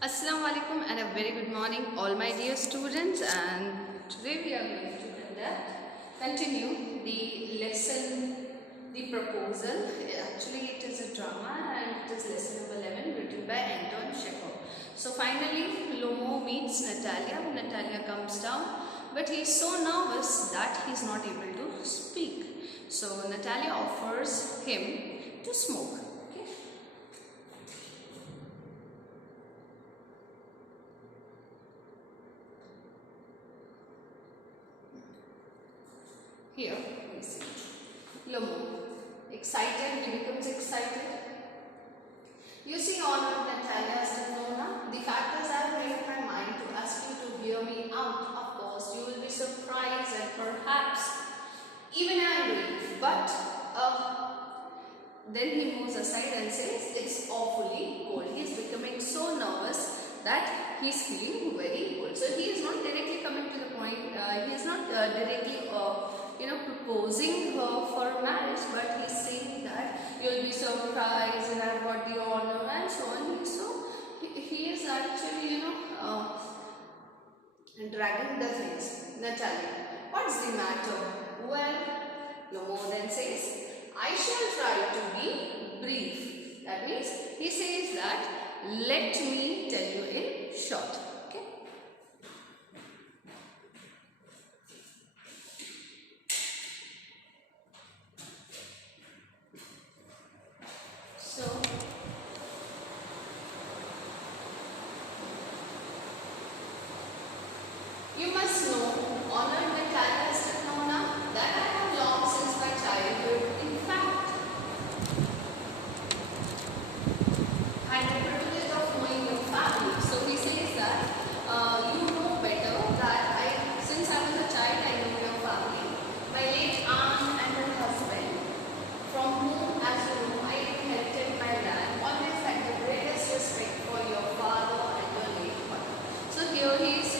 Assalamu alaikum and a very good morning all my dear students, and today we are going to continue the lesson, the proposal. Actually it is a drama and it is lesson number 11 written by Anton Chekhov. So finally Lomo meets Natalia. Natalia comes down, but he is so nervous that he is not able to speak. So Natalia offers him to smoke. Here we see Lomo, excited, he becomes excited. You see, honored Natalia Stefanovna, the fact is I have made up my mind to ask you to hear me out. Of course, you will be surprised and perhaps even angry, but then he moves aside and says it's awfully cold. He is becoming so nervous that he is feeling very cold. So he is not directly coming to the point, he is not directly proposing her for marriage, but he's saying that you'll be surprised and I've got the honor and so on. So he is actually dragging the things. Natalia, what's the matter? Well, Lomo then says, I shall try to be brief. That means he says that let me tell you in short. Okay. So you must know, honored Natalia Stefanovna, that I have long since my childhood, in fact, had the privilege of knowing your family. So he says that you know better that since I was a child, I know your family. My late aunt and her husband, from whom, as you know, I inherited my land, always had the greatest respect for your father and your late mother. So here he is,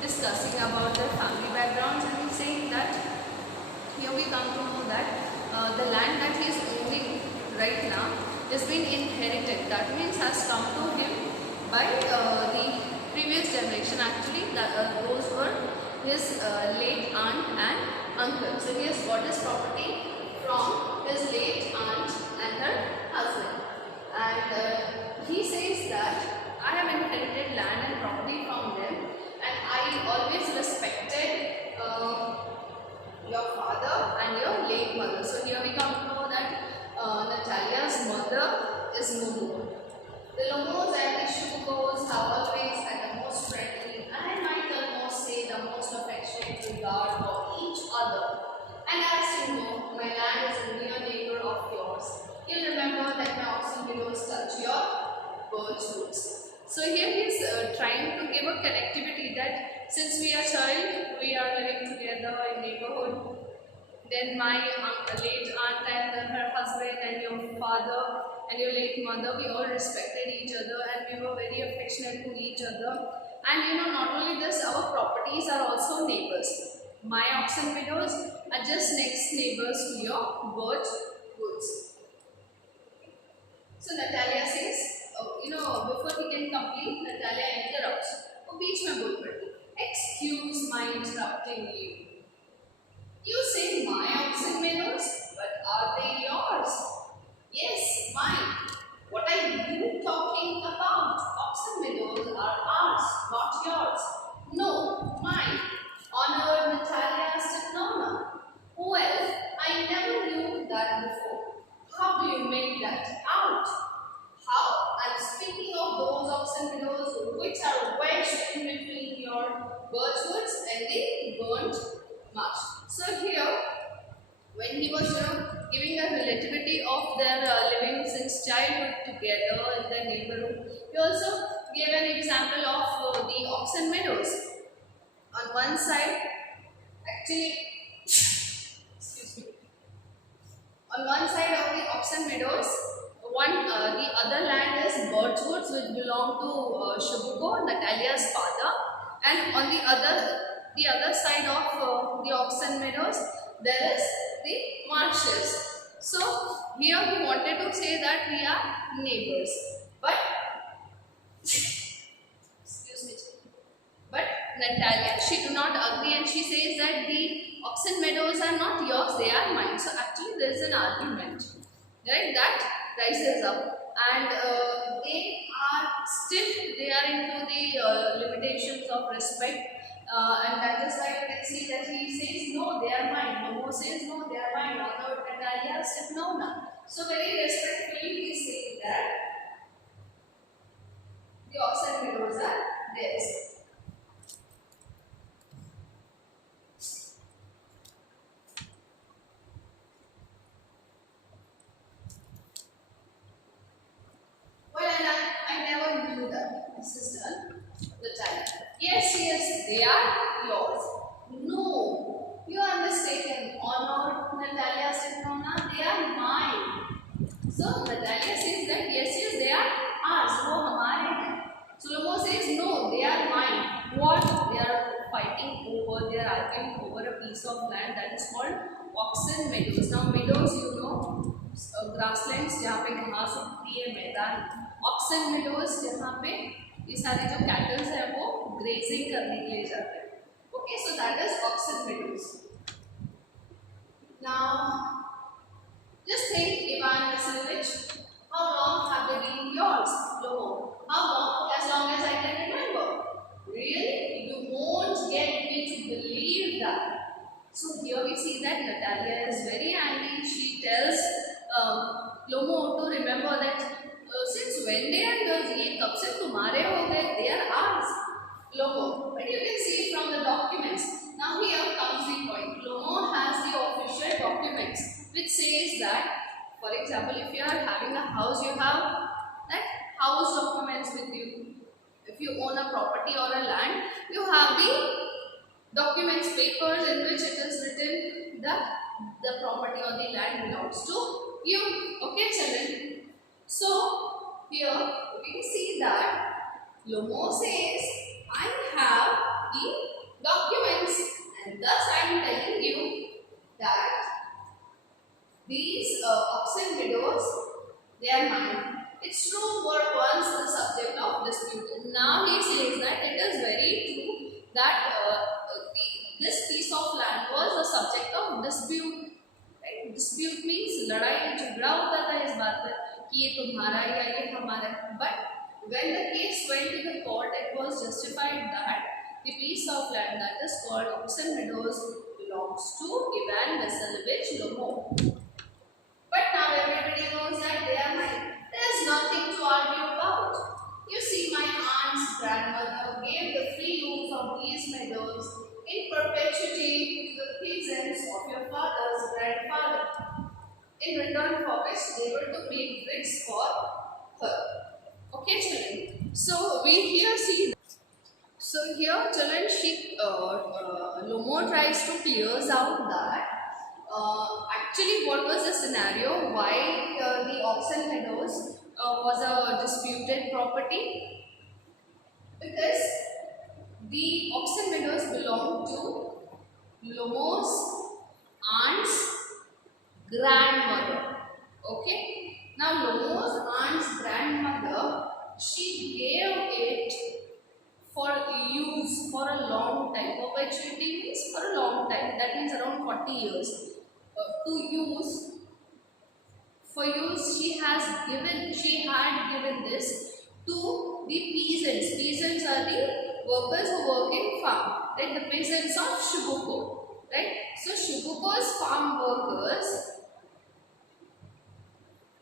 discussing about their family backgrounds, and he's saying that here we come to know that the land that he is owning right now is being inherited. That means has come to him by the previous generation. Actually, those were his late aunt and uncle. So he has got his property from his late aunt and her husband, and he says that I have inherited land and property from them, and I always respected your father and your late mother. So here we come to know that Natalia's mother is Mumu. The Lomos and the Shubukos have always had the most friendly, and I might almost say the most affectionate regard for each other. And as you know, my land is a near neighbor of yours. You'll remember that my oxen willows touch your birch roots. So here he is trying to give a connectivity that since we are child, we are living together in neighborhood. Then my late aunt and her husband and your father and your late mother, we all respected each other and we were very affectionate to each other. And not only this, our properties are also neighbors. My oxen meadows are just next neighbors to your birch woods. So Natalia says, before he can complete, Natalia interrupts. Oh, beach mein bol padti. Excuse my interrupting you. You say my oxen meadows, but are they yours? Yes, mine. What are you talking about? Oxen meadows are ours, not yours. No, mine. Honored Natalia Stefanovna. Well, I never knew that before. How do you make that out? How? I'm speaking of those oxen meadows which are wedged in between your birchwoods and the burnt marsh. So here, when he was giving a relativity of their living since childhood together in the neighborhood, he also gave an example of the oxen meadows. On one side, actually, excuse me, on one side of the oxen meadows, the other land is birchwoods which belong to Shabuko, Natalia's father, and on the other side of the oxen meadows there is the marshes. So here he wanted to say that we are neighbors, but Natalia, she do not agree and she says that the oxen meadows are not yours, they are mine. So actually there is an argument, right, that rises up, and they are into the limitations of respect, and that is why you can see that he says no, they are mine. Momo says no, they are mine. Although Natalia said no, no. So very respectfully he is saying that the oxen meadows are theirs. Well, I never knew that. This is the time. Yes, yes, they are yours. No, you are mistaken. Honor, Natalia said, no, no, they are mine. So Natalia says that yes, they are ours. वो हमारे हैं. So Lomo says no, they are mine. What? They are fighting over, they are arguing over a piece of land that is called oxen meadows. Now meadows, you know, grasslands जहाँ पे घास उगती है, मैदान. Oxen meadows जहाँ पे ये सारे जो cattle है वो grazing करने के लिए जाते हैं. Okay, so that is oxen meadows. Now just think, Ivan Vasilovich, how long have they been yours? No. How long? As long as I can remember. Really? You won't get me to believe that. So here we see that Natalia is very angry. She tells Lomo to remember that since when they are yours, ye kab se tumhare ho gaye, they are ours. Lomo. But you can see from the documents. Now here comes the point. Lomo has the official documents which says that, for example, if you are having a house, you have that house documents with you. If you own a property or a land, you have the documents, papers in which it is written that the property or the land belongs to you. Okay, children. So here we can see that Lomo says, I have the documents, and thus I am telling you that these oxen meadows, they are mine. It's true were once the subject of dispute. Now he says that it is very true that this piece of land was the subject of dispute. Right? Dispute means लड़ाई झगड़ा होता था इस बात पर कि ये तुम्हारा या ये हमारा. But when the case went to the court, it was justified that the piece of land that is called oxen meadows belongs to Ivan Vasilovich Lomo. But now everybody knows that they are mine. There is nothing to argue about. You see, my aunt's grandmother gave the free use of these meadows in perpetuity to the peasants of your father's grandfather, in return for which they were to make bricks for her. Okay, children. So we here see. So here, children, Lomo tries to clear out that. Actually, what was the scenario? Why the oxen meadows was a disputed property? Because the oxen meadows belonged to Lomo's aunt's grandmother. Okay. Now, Lomo's aunt's grandmother, she gave it for use for a long time. Perpetuity means for a long time. That means around 40 years. To use, for use, she had given this to the peasants. Peasants are the workers who work in farm, like the peasants of Shubuko, right? So Shubuko's farm workers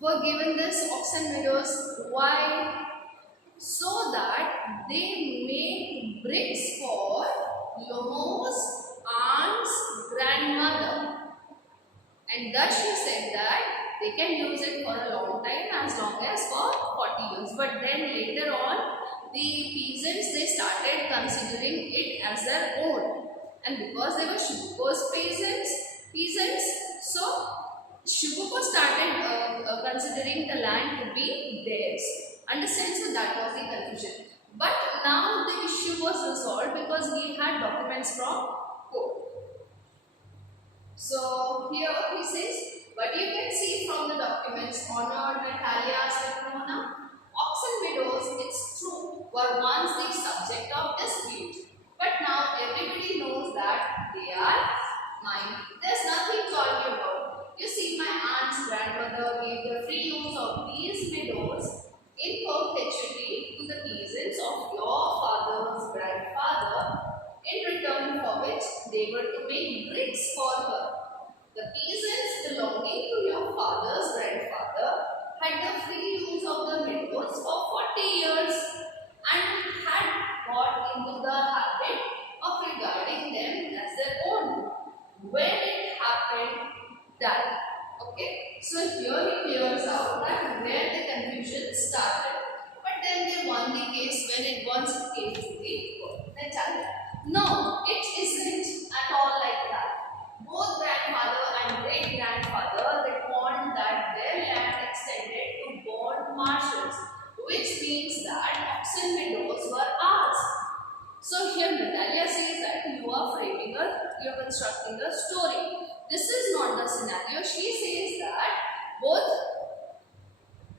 were given this oxen meadows. Why? So that they make bricks for Lomo's aunt's grandmother. And thus she said that they can use it for a long time, as long as for 40 years. But then later on, the peasants, they started considering it as their own. And because they were Shubuko's peasants, so Shubuko started considering the land to be theirs. Understand? So that was the confusion. But now the issue was resolved because we had documents from court. So here he says, but you can see from the documents, Honor, Natalia, Svetlana, oxen meadows, it's true, were once the subject of dispute. But now everybody knows that they are mine. There's nothing to argue about. You see, my aunt's grandmother gave the free use of these meadows in perpetuity to the peasants of your father's grandfather, in return for which they were to make bricks for her. The peasants belonging to your father's grandfather had the free use of the meadows for 40 years and had got into the habit of regarding them as their own. When it happened that, okay, so here he clears out that where the confusion started, but then they won the case when it once it came to the court. No, it isn't at all like that. Both grandfather and great grandfather reckoned that their land extended to burned marshes, which means that oxen meadows were ours. So here Natalia says that you are you're constructing a story. This is not the scenario. She says that both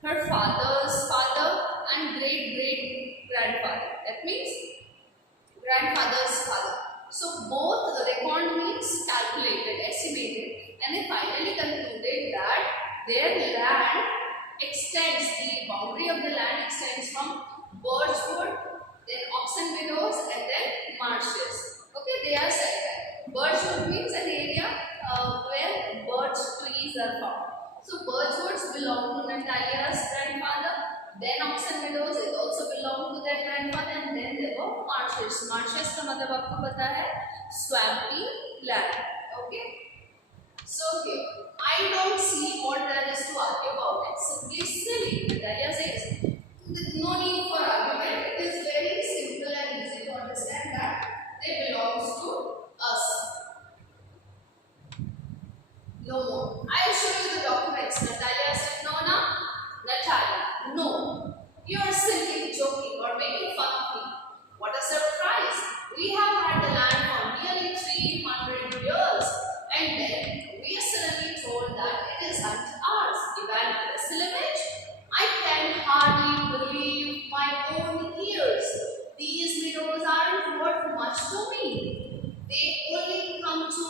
her father's father and great grandfather, that means grandfather's father. So both reckoned means calculated, estimated, and they finally concluded that their land extends, the boundary of the land extends from birchwood, then oxen meadows, and then marshes. Okay, they are said that birchwood means an area where birch trees are found. So birchwoods belong to Natalia's grandfather. Then oxen meadows, it also belonged to their grandfather, and then there were marshes. Marshes का मतलब आपको पता है swampy land. Okay. So here, I don't see what there is to argue about. It's simply silly. Natalia says, no need for argument. It is very simple and easy to understand that they belongs to us. No more. I will show you the documents. Natalia said, no, no. Natalia, no. You are simply joking or making fun of me. What a surprise. We have had the land for nearly 300 years. And then we are suddenly told that it isn't ours. Evaluate I can hardly believe my own ears. These meadows aren't worth much to me. They only come to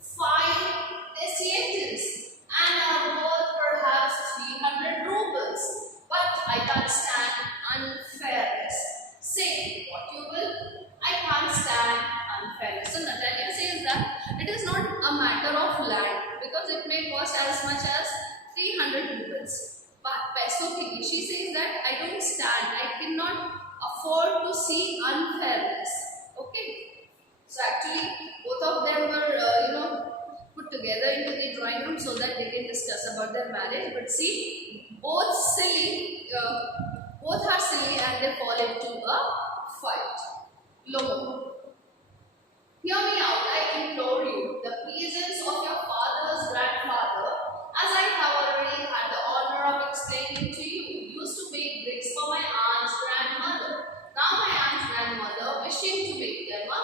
5 deciatins and are worth perhaps 300 rubles. But I can't stand unfairness. Say what you will, I can't stand unfairness. So Natalia says that it is not a matter of land because it may cost as much as 300 rubles. But peso ki, she says that I don't stand, I cannot afford to see unfairness. Okay. So actually both of them were put together into the drawing room so that they can discuss about their marriage. But see, both are silly and they fall into a fight. Lomo. Hear me out, I implore you, the peasants of your father's grandfather, as I have already had the honor of explaining to you, used to bake bricks for my aunt's grandmother. Now my aunt's grandmother wishing to make them a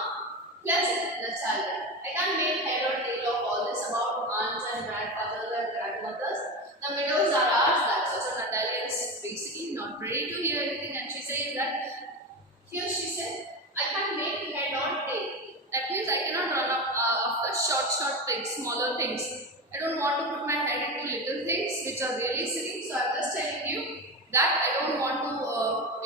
pleasant Natalia. I can't make head or tail of all this about aunts and grandfathers and grandmothers. The meadows are ours, that's also Natalia is basically not ready to hear anything, and she says that, here she said, I can't make head or tail. That means I cannot run up after short things, smaller things. I don't want to put my head into little things which are really silly. So I'm just telling you that I don't want to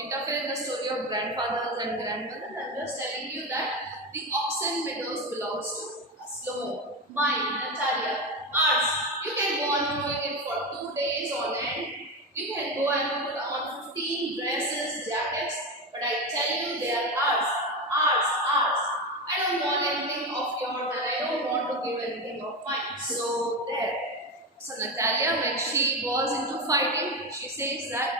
interfere in the story of grandfathers and grandmothers. I'm just telling you that the oxen meadows belongs to us. Slow, mine, Natalia, ours. You can go on doing it for 2 days on end. You can go and put on 15 dresses, jackets, but I tell you they are ours. I don't want anything of yours and I don't want to give anything of mine. So there. So Natalia, when she was into fighting, she says that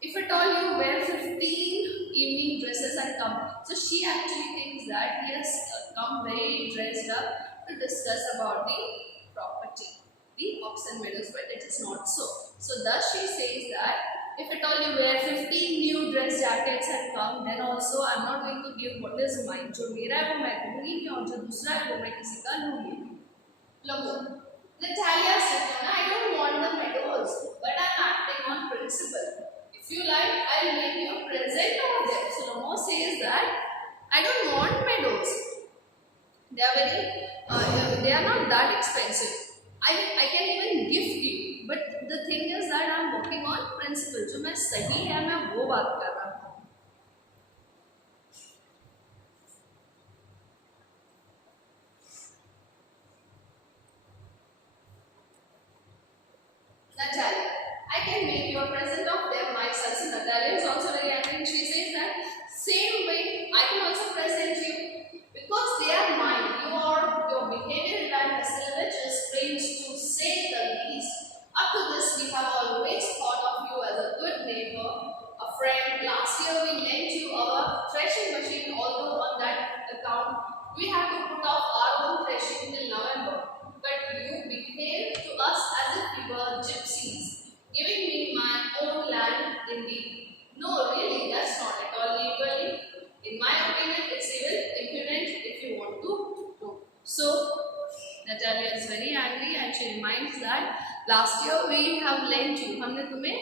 if at all you wear 15 evening dresses and come, so she actually thinks that he has come very dressed up to discuss about the property, the oxen meadows, but it is not so. So thus she says that if at all you wear 15 new dress jackets and come, then also I am not going to give what is mine. जो मेरा है वो मैं दूंगी और जो दूसरा है वो मैं किसी का लूंगी. Look, Natalia said, I don't want the meadows, but I am acting on principle. If you like, I will make you a present over there. So Lomo says that I I don't want medals. They are they are not that expensive. I can even gift you. But the thing is that I am working on principle. जो मैं सही है मैं वो बात कर रहा हूँ. Natalia, I can make you a present of them. My sister Natalia is also very angry. She says that same way I can also present you because they are mine. Your behavior and syllabus is strange to say the least. Up to this, we have always thought of you as a good neighbor, a friend. Last year, we lent you our threshing machine, although on that account, we had to put off our own threshing till November. But you behaved to us as if we were gypsies, giving me my own land indeed. No, really, that's not at all legally. In my opinion, it's even impudent if you want to do. So, Natalia is very angry and she reminds that last year we have lent you. हमने तुम्हें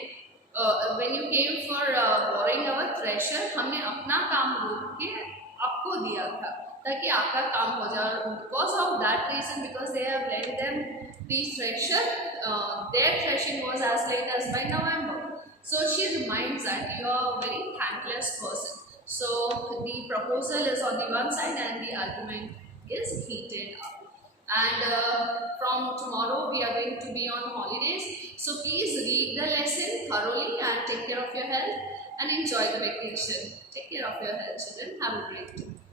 when you came for borrowing our thresher, हमने अपना काम रोक के आपको दिया था ताकि आपका काम हो जाए. Because of that reason, because they have lent them the thresher, their threshing was as late as by November. So she reminds that you are a very thankless person. So the proposal is on the one side and the argument is heated up. And from tomorrow we are going to be on holidays. So please read the lesson thoroughly and take care of your health and enjoy the vacation. Take care of your health, children. Have a great day.